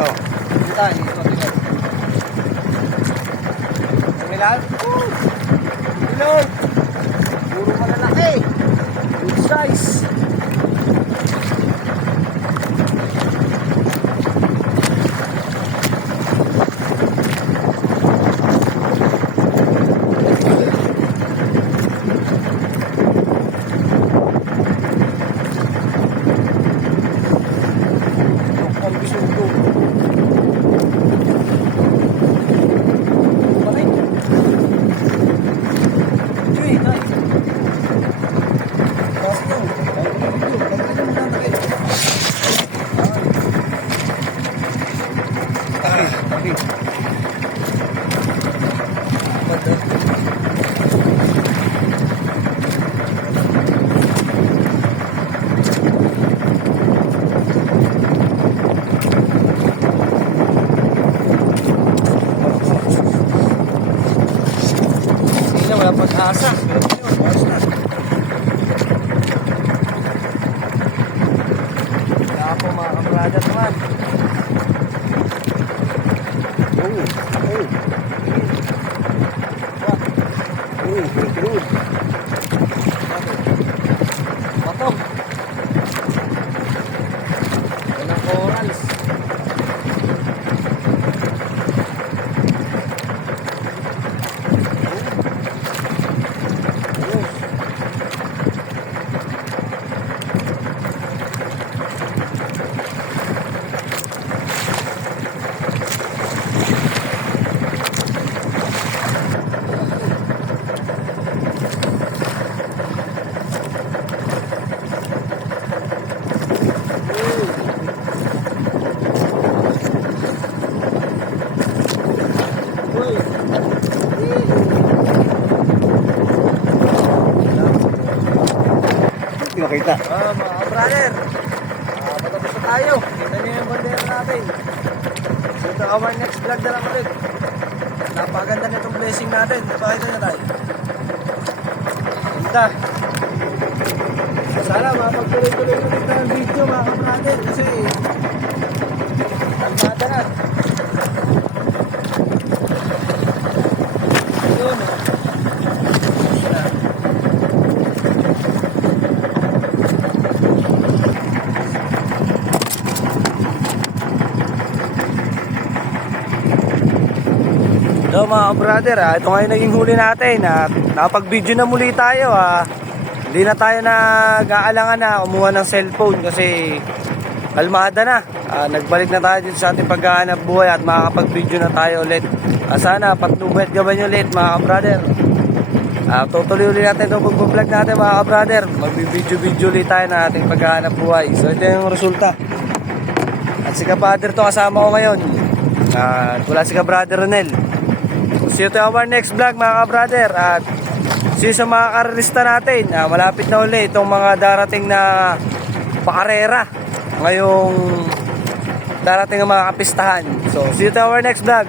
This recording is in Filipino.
Ito. Tayo, ito. Milan? Ilog! Puro malalaki. Good size. Ang bisugo. Bakit? Uy, tay. Kasi yun. Tabi. Hindi na, wala pag-asa. Kaya po mga kabrada naman. Good. Bato. Yan ang corals. Pinakita. Mga brother, patapos na tayo. Kita niyo yung bandera natin. So ito our next vlog na lang ulit. Napakaganda na itong blessing natin. Napakita na tayo. Ganda. Sana mapagtuloy-tuloy ulit na ang video mga brother. Kasi kalmada na. Yun. Hello mga brother, ito nga yung naging huli natin. Nakapag-video na muli tayo. Hindi na tayo nag-aalangan na kumuha ng cellphone kasi kalmada na. Nagbalik na tayo dito sa ating paghahanap buhay at makakapag-video na tayo ulit. Sana patnubat gaban ulit mga brother. Tutuloy ulit natin itong pag-vlog natin mga brother. Mag-video ulit tayo na ating paghahanap buhay. So ito yung resulta. At si ka-brother to kasama ko ngayon. Wala si ka-brother Ronel. See you to our next vlog mga ka-brother. At see you sa mga karelista natin. Malapit na uli itong mga darating na pakarera ngayong darating ang mga kapistahan. So see you to our next vlog.